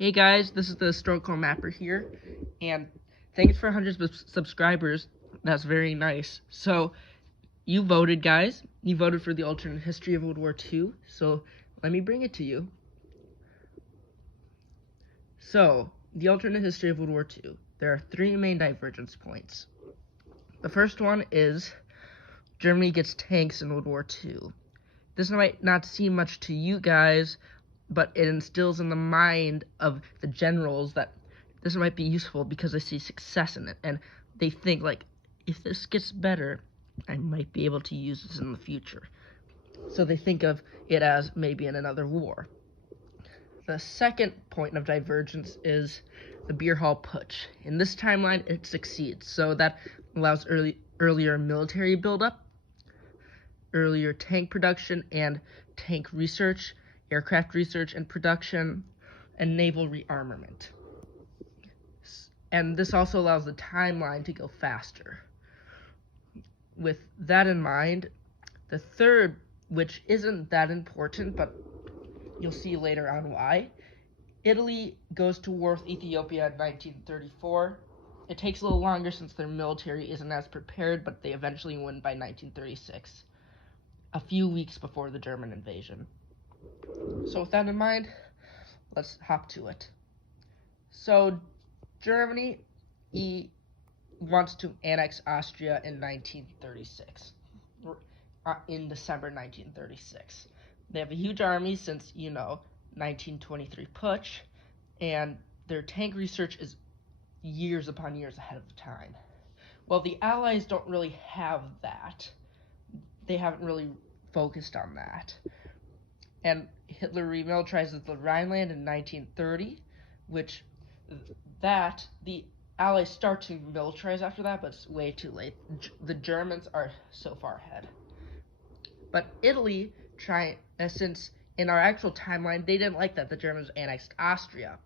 Hey guys, this is the historical mapper here, and thanks for 100 subscribers. That's very nice. So, you voted, guys. You voted for the alternate history of World War II, so let me bring it to you. So, the alternate history of World War II. There are three main divergence points. The first one is Germany gets tanks in World War II. This might not seem much to you guys, but it instills in the mind of the generals that this might be useful because they see success in it, and they think, like, if this gets better, I might be able to use this in the future. So they think of it as maybe in another war. The second point of divergence is the beer hall putsch. In this timeline, it succeeds, so that allows earlier military buildup, earlier tank production and tank research, aircraft research and production, and naval rearmament. And this also allows the timeline to go faster. With that in mind, the third, which isn't that important, but you'll see later on why, Italy goes to war with Ethiopia in 1934. It takes a little longer since their military isn't as prepared, but they eventually win by 1936, a few weeks before the German invasion. So with that in mind, let's hop to it. So Germany wants to annex Austria in 1936, in December 1936. They have a huge army since, 1923 putsch, and their tank research is years upon years ahead of time. Well, the Allies don't really have that. They haven't really focused on that. And Hitler remilitarizes the Rhineland in 1930, which the Allies start to militarize after that, but it's way too late. The Germans are so far ahead. But Italy, since in our actual timeline, they didn't like that the Germans annexed Austria.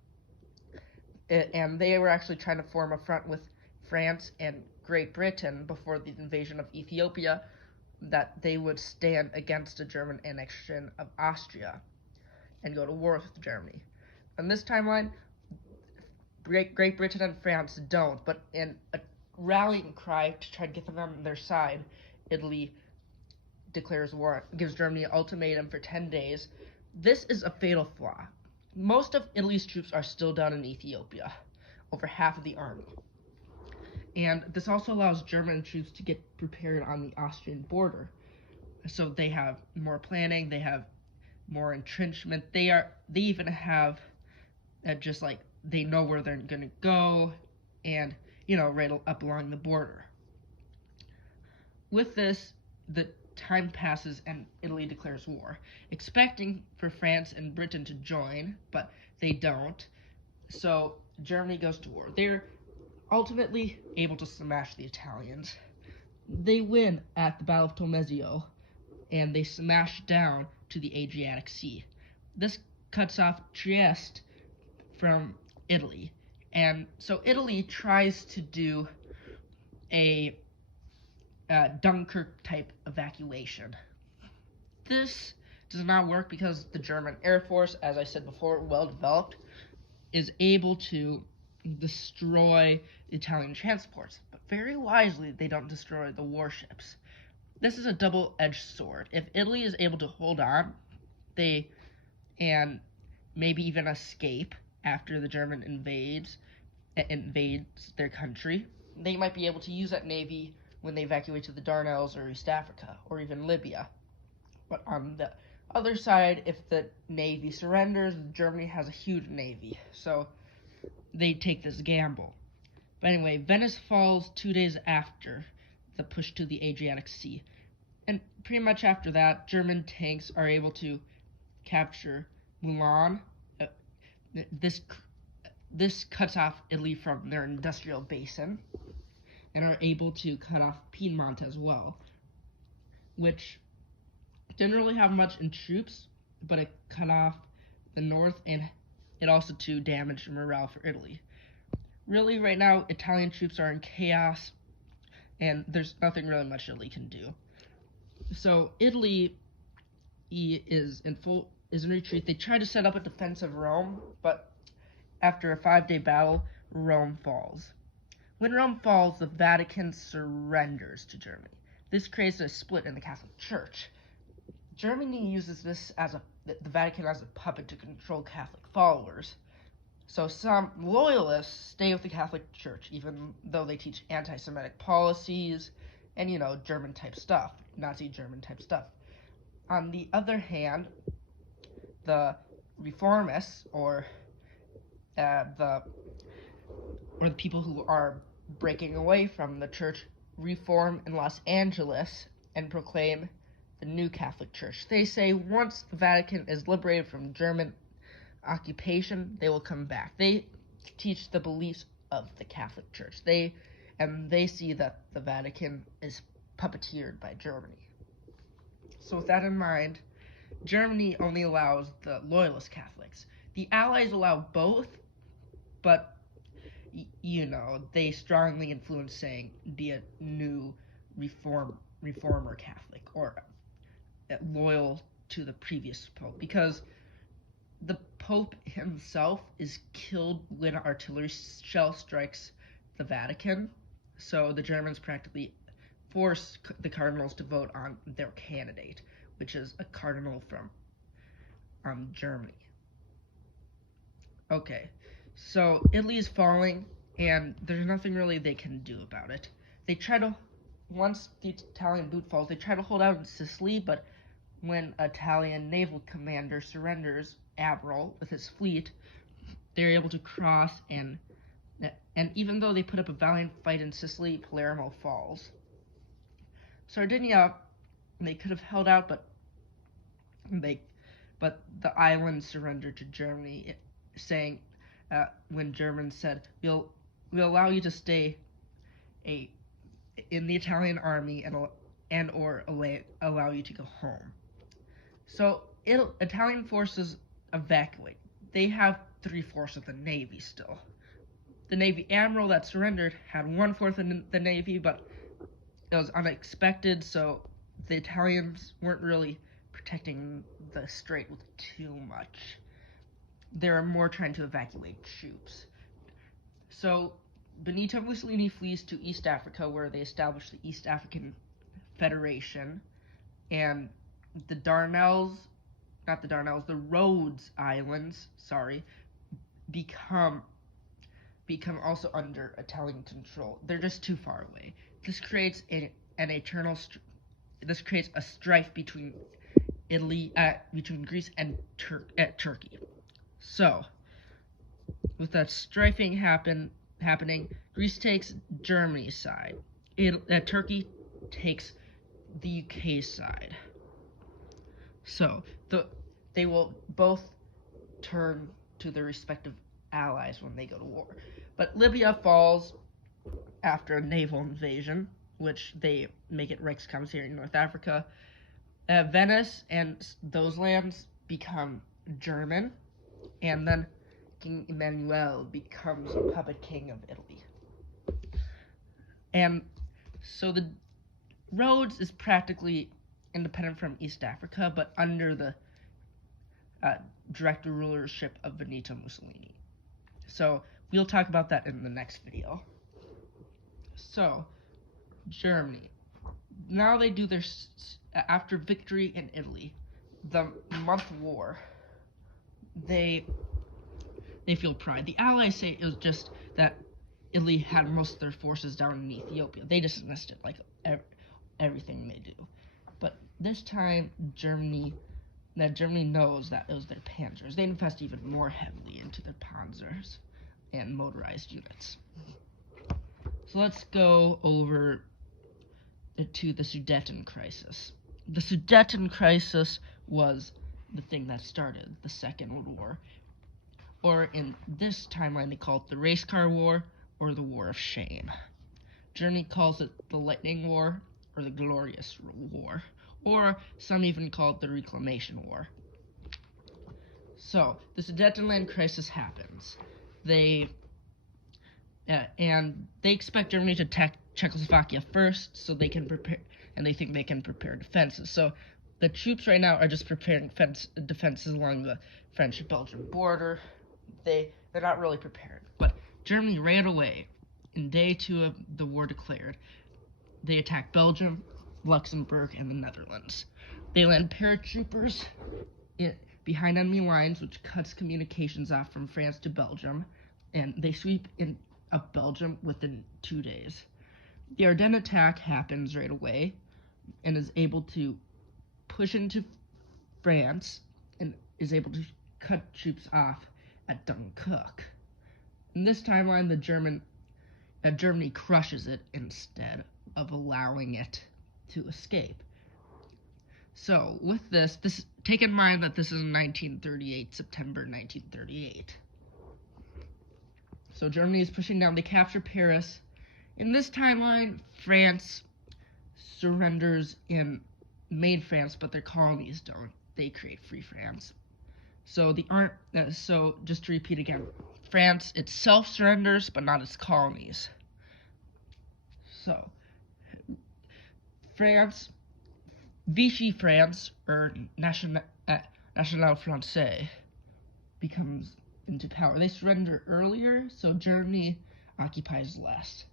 And they were actually trying to form a front with France and Great Britain before the invasion of Ethiopia, that they would stand against a German annexion of Austria and go to war with Germany. On this timeline, Great Britain and France don't, but in a rallying cry to try to get them on their side, Italy declares war, gives Germany an ultimatum for 10 days. This is a fatal flaw. Most of Italy's troops are still down in Ethiopia, over half of the army. And this also allows German troops to get prepared on the Austrian border. So they have more planning, they have more entrenchment, they even have just like they know where they're gonna go, and right up along the border. With this, the time passes and Italy declares war, expecting for France and Britain to join, but they don't. So Germany goes to war. They're ultimately able to smash the Italians. They win at the Battle of Tomezio, and they smash down to the Adriatic Sea. This cuts off Trieste from Italy, and so Italy tries to do a Dunkirk type evacuation. This does not work because the German Air Force, as I said before, well developed, is able to destroy the Italian transports, but very wisely they don't destroy the warships. This is a double-edged sword. If Italy is able to hold on, and maybe even escape after the German invades their country, they might be able to use that navy when they evacuate to the Dardanelles or East Africa or even Libya. But on the other side, if the navy surrenders, Germany has a huge navy, so they take this gamble. But anyway, Venice falls 2 days after the push to the Adriatic Sea. And pretty much after that, German tanks are able to capture Milan. This cuts off Italy from their industrial basin, and are able to cut off Piedmont as well, which didn't really have much in troops, but it cut off the north, and it also too damaged morale for Italy. Really, right now, Italian troops are in chaos, and there's nothing really much Italy can do. So Italy is in retreat. They try to set up a defense of Rome, but after a 5-day battle, Rome falls. When Rome falls, the Vatican surrenders to Germany. This creates a split in the Catholic Church. Germany uses the Vatican as a puppet to control Catholic followers. So some loyalists stay with the Catholic Church, even though they teach anti-Semitic policies and, German-type stuff, Nazi German-type stuff. On the other hand, the reformists, or the people who are breaking away from the church, reform in Los Angeles and proclaim the new Catholic Church. They say once the Vatican is liberated from German occupation, they will come back. They teach the beliefs of the Catholic Church. They see that the Vatican is puppeteered by Germany. So with that in mind, Germany only allows the loyalist Catholics. The Allies allow both, but they strongly influence saying be a new reformer Catholic, or loyal to the previous pope, because the Pope himself is killed when artillery shell strikes the Vatican. So the Germans practically force the cardinals to vote on their candidate, which is a cardinal from Germany. Okay, so Italy is falling, and there's nothing really they can do about it. Once the Italian boot falls, they try to hold out in Sicily, but when Italian naval commander surrenders, Admiral, with his fleet, they're able to cross, and even though they put up a valiant fight in Sicily, Palermo falls. Sardinia, they could have held out, but the island surrendered to Germany, saying, when Germans said, we'll allow you to stay in the Italian army and or allow you to go home. So Italian forces evacuate. They have 3/4 of the Navy still. The Navy admiral that surrendered had 1/4 of the Navy, but it was unexpected, so the Italians weren't really protecting the strait with too much. They were more trying to evacuate troops. So Benito Mussolini flees to East Africa, where they establish the East African Federation, and the Rhodes Islands, become also under Italian control. They're just too far away. This creates a strife between Greece and Turkey. So, with that strifing happening, Greece takes Germany's side. Turkey takes the UK side. So they will both turn to their respective allies when they go to war. But Libya falls after a naval invasion, which they make it Reichskommissary in North Africa. Venice and those lands become German, and then King Emmanuel becomes a puppet king of Italy. And so the Rhodes is practically independent from East Africa, but under the direct rulership of Benito Mussolini. So we'll talk about that in the next video. So, Germany. Now they do after victory in Italy, the month war, they feel pride. The Allies say it was just that Italy had most of their forces down in Ethiopia. They dismissed it like everything they do. But this time, Germany knows that it was their panzers. They invest even more heavily into their panzers and motorized units. So let's go over to the Sudeten Crisis. The Sudeten Crisis was the thing that started the Second World War. Or in this timeline, they call it the Race Car War, or the War of Shame. Germany calls it the Lightning War, or the Glorious War, or some even call it the Reclamation War. So, the Sudetenland Crisis happens. They expect Germany to attack Czechoslovakia first, so they can prepare, and they think they can prepare defenses. So, the troops right now are just preparing defenses along the French-Belgian border. they're not really prepared. But Germany ran away. In day 2 of the war declared, they attacked Belgium, Luxembourg, and the Netherlands. They land paratroopers behind enemy lines, which cuts communications off from France to Belgium, and they sweep in up Belgium within 2 days. The Ardennes attack happens right away and is able to push into France and is able to cut troops off at Dunkirk. In this timeline, Germany crushes it instead of allowing it to escape. So with this, take in mind that this is 1938, September 1938. So Germany is pushing down. They capture Paris. In this timeline, France surrenders in main France, but their colonies don't. They create Free France. So so just to repeat again, France itself surrenders, but not its colonies. So Vichy France, or National Francais, becomes into power. They surrender earlier, so Germany occupies less.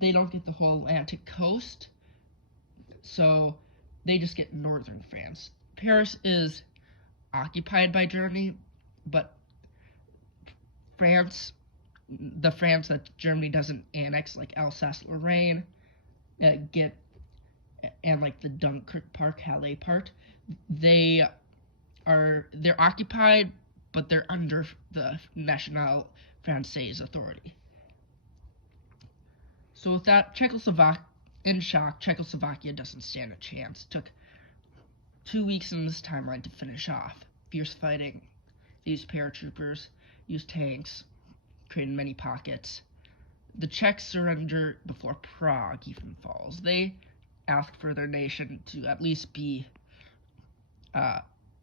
They don't get the whole Atlantic coast, so they just get northern France. Paris is occupied by Germany, but the France that Germany doesn't annex, like Alsace-Lorraine, and like the Dunkirk part, Calais part, they're occupied, but they're under the National Francais authority. So with that, in shock, Czechoslovakia doesn't stand a chance. It took 2 weeks in this timeline to finish off. Fierce fighting, used paratroopers, used tanks, created many pockets. The Czechs surrender before Prague even falls. They ask for their nation to at least be,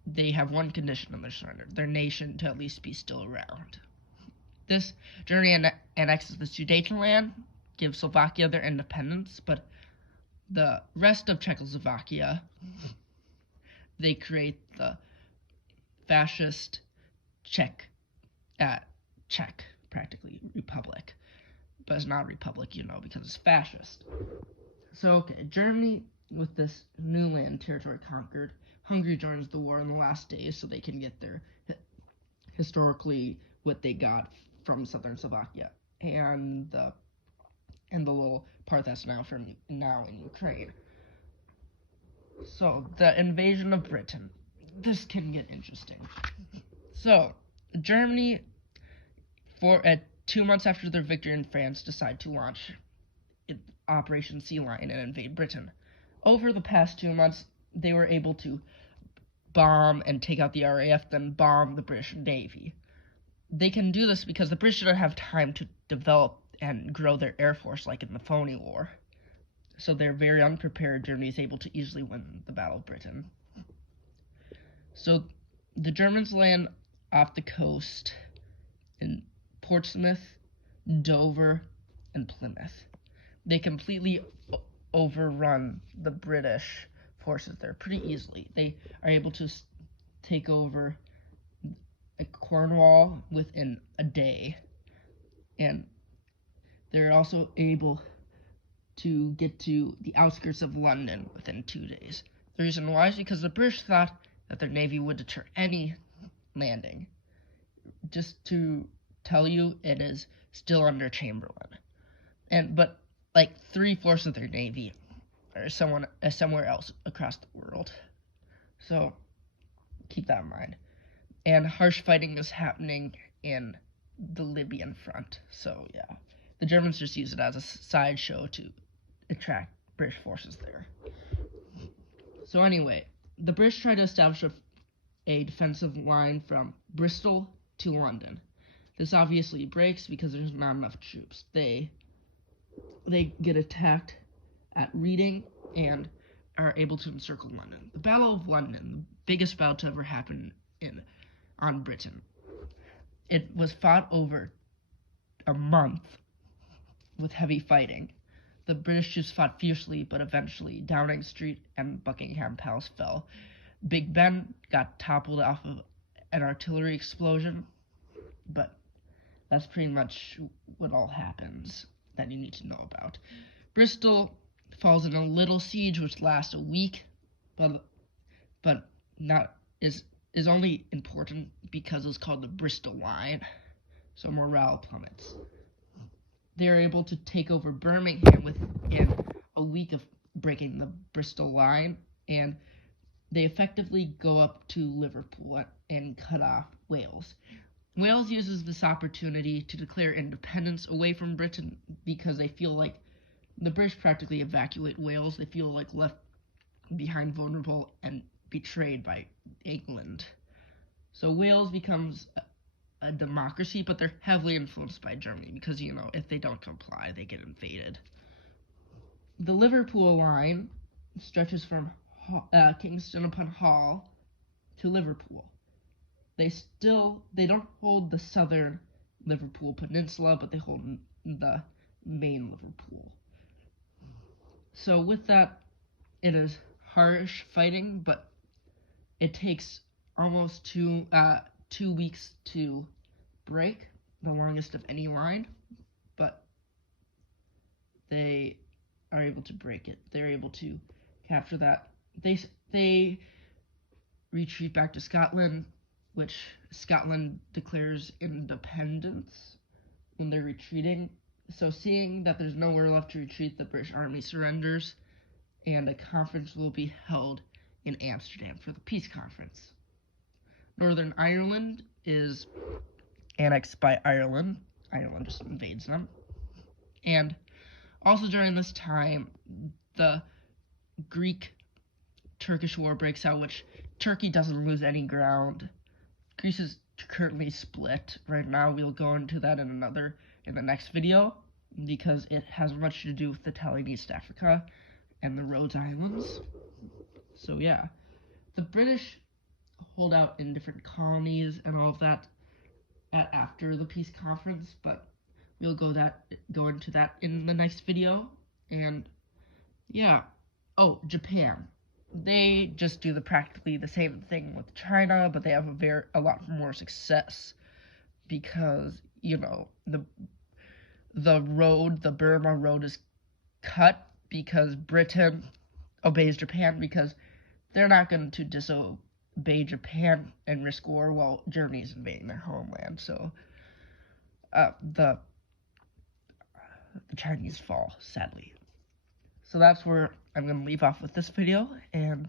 they have one condition on their surrender, their nation to at least be still around. This Germany annexes the Sudetenland, gives Slovakia their independence, but the rest of Czechoslovakia, they create the fascist Czech, practically, republic. But it's not a republic, because it's fascist. So, okay, Germany, with this new land territory conquered, Hungary joins the war in the last days so they can get their, historically, what they got from southern Slovakia and the little part that's now in Ukraine. So, the invasion of Britain. This can get interesting. So, Germany, 2 months after their victory in France, decide to launch Operation Sea Lion and invade Britain. Over the past 2 months, they were able to bomb and take out the RAF, then bomb the British Navy. They can do this because the British don't have time to develop and grow their air force like in the Phoney War. So they're very unprepared. Germany is able to easily win the Battle of Britain. So the Germans land off the coast in Portsmouth, Dover, and Plymouth. They completely overrun the British forces there pretty easily. They are able to take over Cornwall within a day, and they're also able to get to the outskirts of London within 2 days. The reason why is because the British thought that their navy would deter any landing. Just to tell you, it is still under Chamberlain. But 3/4 of their navy are somewhere else across the world. So keep that in mind. And harsh fighting is happening in the Libyan front. So yeah, the Germans just use it as a sideshow to attract British forces there. So anyway, the British try to establish a defensive line from Bristol to London. This obviously breaks because there's not enough troops. They get attacked at Reading and are able to encircle London. The Battle of London, the biggest battle to ever happen on Britain. It was fought over a month with heavy fighting. The British troops fought fiercely, but eventually Downing Street and Buckingham Palace fell. Big Ben got toppled off of an artillery explosion, but that's pretty much what all happens that you need to know about. Bristol falls in a little siege which lasts a week, but not is only important because it's called the Bristol Line, so morale plummets. They are able to take over Birmingham within a week of breaking the Bristol Line, and they effectively go up to Liverpool and cut off Wales. Wales uses this opportunity to declare independence away from Britain because they feel like the British practically evacuate Wales. They feel like left behind, vulnerable, and betrayed by England. So Wales becomes a democracy, but they're heavily influenced by Germany because, if they don't comply, they get invaded. The Liverpool line stretches from Kingston upon Hull to Liverpool. They don't hold the southern Liverpool peninsula, but they hold the main Liverpool. So with that, it is harsh fighting, but it takes almost two weeks to break, the longest of any line, but they are able to break it. They're able to capture that. They retreat back to Scotland, which Scotland declares independence when they're retreating. So seeing that there's nowhere left to retreat, the British Army surrenders, and a conference will be held in Amsterdam for the peace conference. Northern Ireland is annexed by Ireland. Ireland just invades them. And also during this time, the Greek-Turkish war breaks out, which Turkey doesn't lose any ground. Greece is currently split. Right now, we'll go into that in the next video, because it has much to do with the Italian East Africa and the Rhodes Islands. So yeah, the British hold out in different colonies and all of that after the peace conference, but we'll go into that in the next video. And yeah, Japan. They just do practically the same thing with China, but they have a lot more success because the Burma road is cut because Britain obeys Japan, because they're not going to disobey Japan and risk war while Germany's invading their homeland. So the Chinese fall, sadly. So that's where I'm going to leave off with this video, and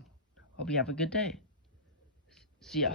hope you have a good day. See ya.